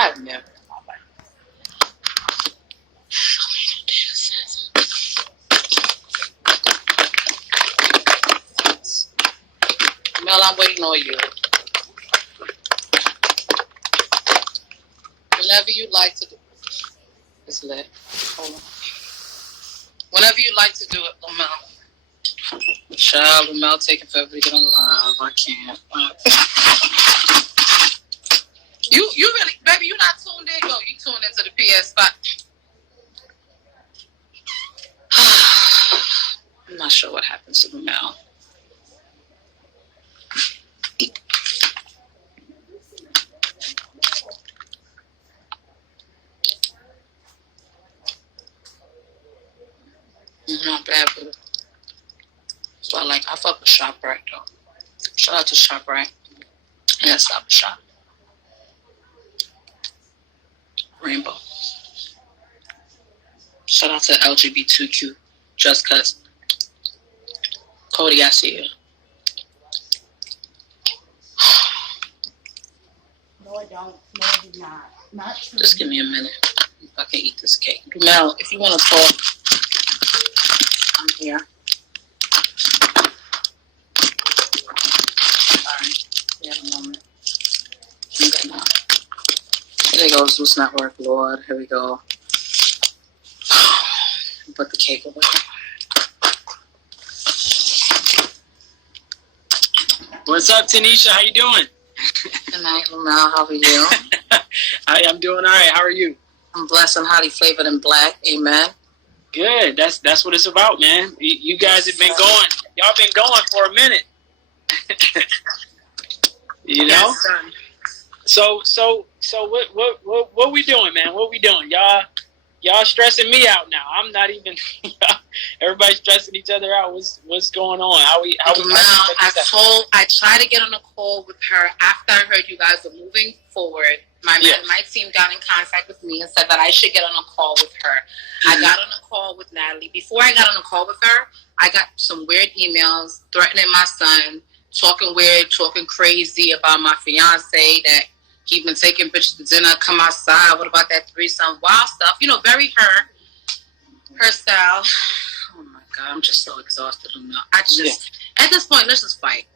I've never. Mel, I'm waiting on you. Whenever you like to do it's lit. Hold on. Whenever you like to do it, Lamel. Child, Lamel taking forever to get on live. I can't. You really, baby, you not tuned in? Go, you tuned into the PS5. I'm not sure what happens to Lamel. Not bad, but so I fuck with ShopRite though. Shout out to ShopRite. And Stop and Shop. Rainbow. Shout out to LGBTQ. Just cause. Cody, I see you. No, I don't. No, I do not. Not true. Just give me a minute. If I can eat this cake. Mel, if you want to talk, I'm here. Sorry. We have a moment. Okay, now. Here we go, Zeus Network, Lord. Here we go. Put the cake away. What's up, Tanisha? How you doing? Good night, Lamel. How are you? I'm doing all right. How are you? I'm blessed and highly flavored and black. Amen. Good. That's what it's about, man. You guys have been going. Y'all been going for a minute. You know. Yes, So what we doing, man? What we doing? Y'all stressing me out now. I'm not even. Everybody's stressing each other out. What's going on? I tried to get on a call with her after I heard you guys were moving forward. My team got in contact with me and said that I should get on a call with her. Mm-hmm. I got on a call with Natalie. Before I got on a call with her, I got some weird emails threatening my son, talking weird, talking crazy about my fiance, that he been taking bitches to dinner, come outside, what about that threesome, wild stuff. You know, very her style. Oh my God, I'm just so exhausted now. At this point, let's just fight.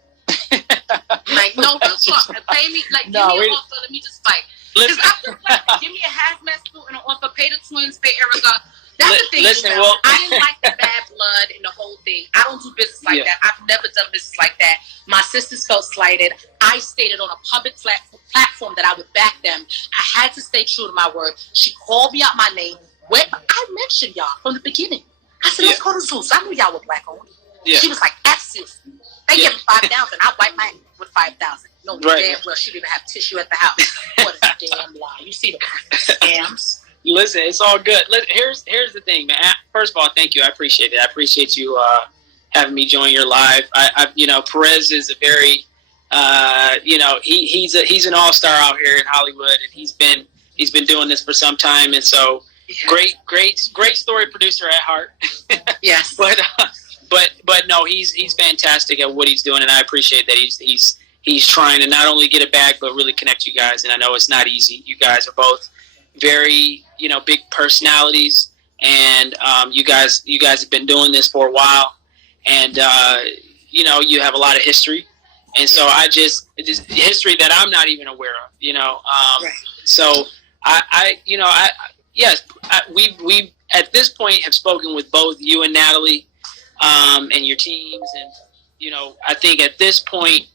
Like, no, real talk. Pay me, like, give me an offer, let me just fight. Because after give me a hazmat suit and an offer, pay the twins, pay Erica. That's the thing, I didn't like the bad blood and the whole thing. I don't do business like that. I've never done business like that. My sisters felt slighted. I stated on a public platform that I would back them. I had to stay true to my word. She called me out my name. I mentioned y'all from the beginning. I said, let's go to Zeus. I knew y'all were black owned. Yeah. She was like, F Zeus. They give me 5,000. I wipe my with 5,000. No, damn well she didn't have tissue at the house. What a damn lie. You see the scams. Listen, it's all good. Here's the thing, man. First of all, thank you. I appreciate it. I appreciate you having me join your live. Perez is a very, he's an all-star out here in Hollywood, and he's been doing this for some time, and so great story producer at heart. Yes, but no, he's fantastic at what he's doing, and I appreciate that he's trying to not only get it back but really connect you guys. And I know it's not easy. You guys are both very big personalities, and you guys have been doing this for a while, and you have a lot of history, and so it's history that I'm not even aware of. So we at this point have spoken with both you and Natalie and your teams, and I think at this point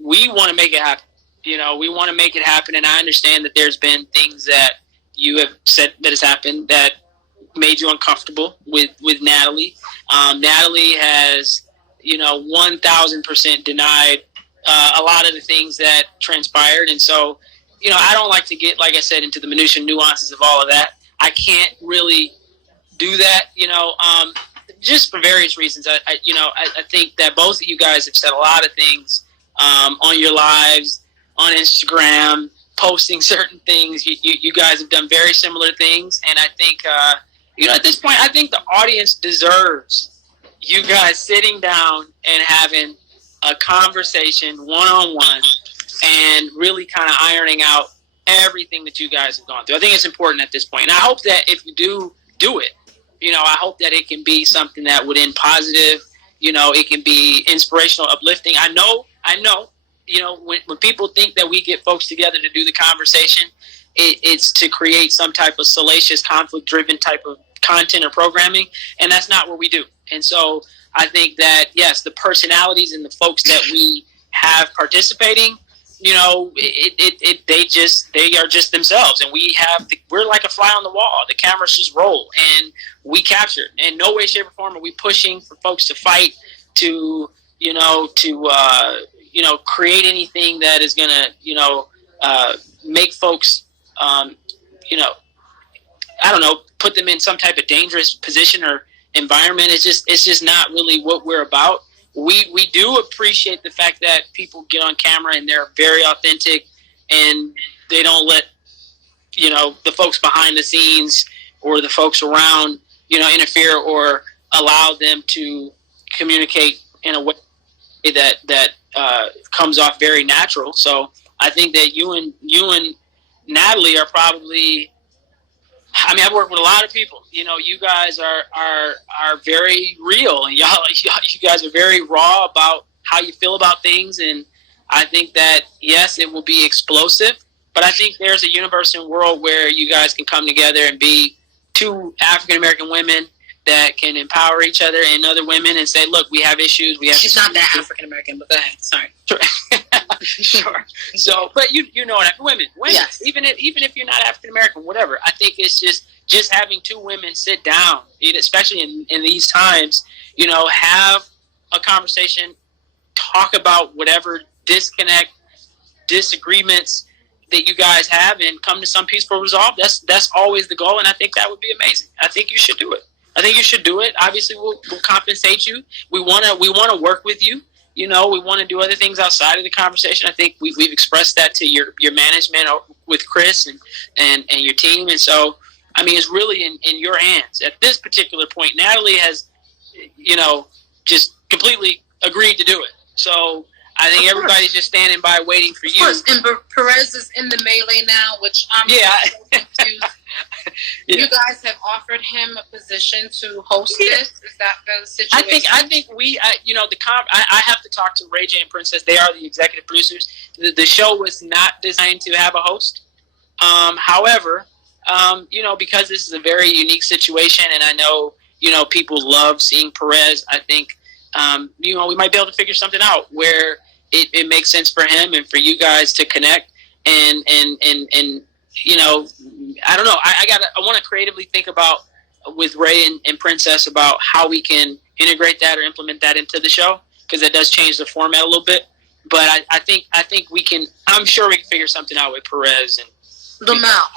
we want to make it happen. We want to make it happen, and I understand that there's been things that you have said that has happened that made you uncomfortable with Natalie. Natalie has 1,000% denied a lot of the things that transpired, and so I don't like to get, like I said, into the minutiae nuances of all of that. I can't really do that, just for various reasons. I think that both of you guys have said a lot of things on your lives, on Instagram, posting certain things. You guys have done very similar things, and I think at this point, I think the audience deserves you guys sitting down and having a conversation one-on-one and really kind of ironing out everything that you guys have gone through. I think it's important at this point. And I hope that if you do it, I hope that it can be something that would end positive. It can be inspirational, uplifting. I know, when people think that we get folks together to do the conversation, it's to create some type of salacious, conflict-driven type of content or programming, and that's not what we do. And so I think that, yes, the personalities and the folks that we have participating, they are just themselves, and we're like a fly on the wall. The cameras just roll, and we capture it. In no way, shape, or form are we pushing for folks to fight, to create anything that is gonna make folks I don't know, put them in some type of dangerous position or environment. It's just not really what we're about. We do appreciate the fact that people get on camera and they're very authentic, and they don't let the folks behind the scenes or the folks around interfere or allow them to communicate in a way that comes off very natural. So I think that you and Natalie are probably. I mean, I've worked with a lot of people. You guys are very real, and you guys are very raw about how you feel about things. And I think that, yes, it will be explosive, but I think there's a universe and world where you guys can come together and be two African American women that can empower each other and other women and say, look, we have issues. She's not that African American, but go ahead. Sorry. Sure. So, but you know what? Women. Yes. Even if you're not African American, whatever. I think it's just having two women sit down, especially in these times, have a conversation, talk about whatever disagreements that you guys have, and come to some peaceful resolve. That's always the goal, and I think that would be amazing. I think you should do it. Obviously, we'll compensate you. We want to work with you. We want to do other things outside of the conversation. I think we've expressed that to your management with Chris and your team. And so, I mean, it's really in your hands. At this particular point, Natalie has, just completely agreed to do it. So I think everybody's just standing by waiting for you. Of course, and Perez is in the melee now, which I'm so confused. Yeah. You guys have offered him a position to host this. Is that the situation? I think we, I have to talk to Ray J and Princess. They are the executive producers. The show was not designed to have a host. However, because this is a very unique situation, and I know, people love seeing Perez. I think, we might be able to figure something out where it makes sense for him and for you guys to connect and I don't know. I want to creatively think about with Ray and Princess about how we can integrate that or implement that into the show, because that does change the format a little bit. But I think we can. I'm sure we can figure something out with Perez and Lamel.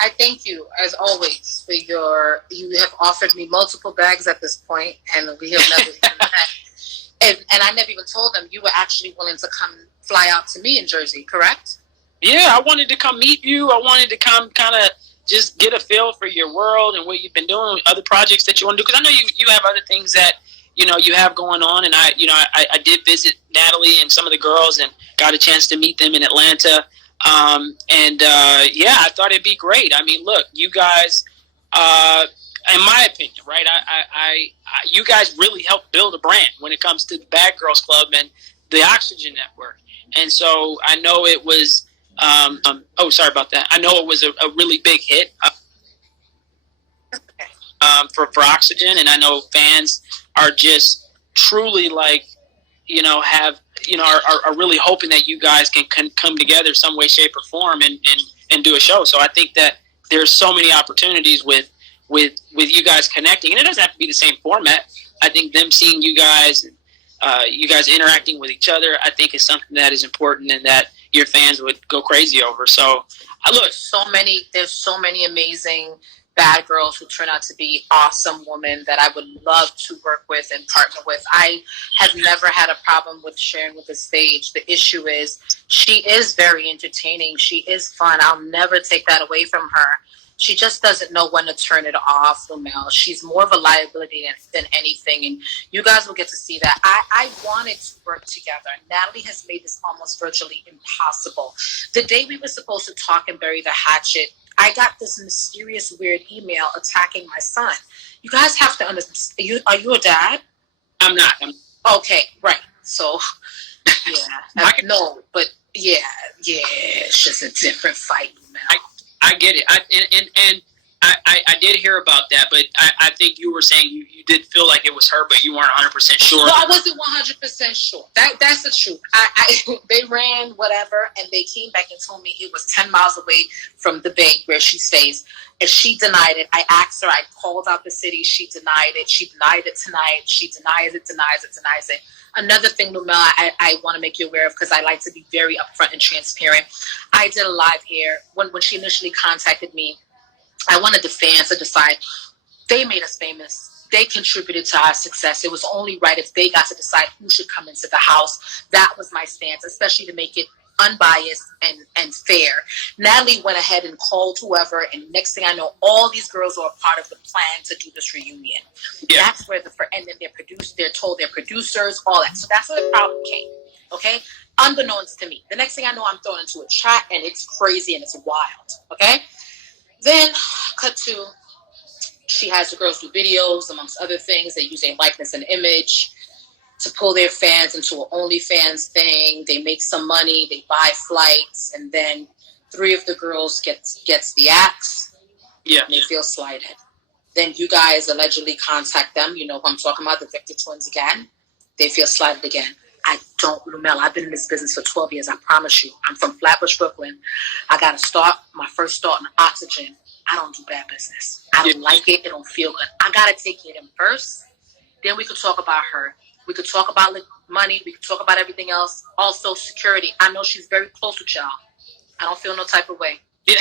I thank you as always for you have offered me multiple bags at this point, and we have never even met. And I never even told them you were actually willing to come fly out to me in Jersey, correct? Yeah, I wanted to come meet you. I wanted to come kind of just get a feel for your world and what you've been doing, other projects that you want to do. Because I know you have other things that, you have going on. And I did visit Natalie and some of the girls and got a chance to meet them in Atlanta. I thought it'd be great. I mean, look, you guys, in my opinion, right, you guys really helped build a brand when it comes to the Bad Girls Club and the Oxygen Network. And so I know it was... sorry about that. I know it was a really big hit for Oxygen, and I know fans are just truly are really hoping that you guys can come together some way, shape, or form and do a show. So I think that there's so many opportunities with you guys connecting, and it doesn't have to be the same format. I think them seeing you guys interacting with each other, I think is something that is important and that your fans would go crazy over. So, there's so many amazing bad girls who turn out to be awesome women that I would love to work with and partner with. I have never had a problem with sharing with the stage. The issue is she is very entertaining. She is fun. I'll never take that away from her. She just doesn't know when to turn it off, Lumel. She's more of a liability than anything, and you guys will get to see that. I wanted to work together. Natalie has made this almost virtually impossible. The day we were supposed to talk and bury the hatchet, I got this mysterious, weird email attacking my son. You guys have to understand. Are you a dad? I'm not. Okay, right. So, yeah. No, but yeah, it's just a different fight, Lumel. I get it. I did hear about that, but I think you were saying you did feel like it was her, but you weren't 100% sure. No, I wasn't 100% sure. That's the truth. They ran whatever, and they came back and told me it was 10 miles away from the bay where she stays, and she denied it. I asked her. I called out the city. She denied it. She denied it tonight. She denies it. Another thing, Lumel, I want to make you aware of, because I like to be very upfront and transparent. I did a live here when she initially contacted me. I wanted the fans to decide. They made us famous. They contributed to our success. It was only right if they got to decide who should come into the house. That was my stance, especially to make it unbiased and fair. Natalie went ahead and called whoever, and next thing I know, all these girls are a part of the plan to do this reunion. Yeah. That's where and then they're told their producers, all that. So that's where the problem came. Okay? Unbeknownst to me. The next thing I know, I'm thrown into a chat, and it's crazy and it's wild. Okay? Then, cut to, she has the girls do videos, amongst other things. They use their likeness and image to pull their fans into an OnlyFans thing. They make some money. They buy flights. And then 3 of the girls gets the axe. Yeah. And they feel slighted. Then you guys allegedly contact them. You know who I'm talking about, the Victor twins again. They feel slighted again. I don't, Lumel. I've been in this business for 12 years. I promise you. I'm from Flatbush, Brooklyn. I got to start my first start in oxygen. I don't do bad business. I don't like it. It don't feel good. I got to take care of them first. Then we could talk about her. We could talk about money. We could talk about everything else. Also, security. I know she's very close with y'all. I don't feel no type of way. Yeah.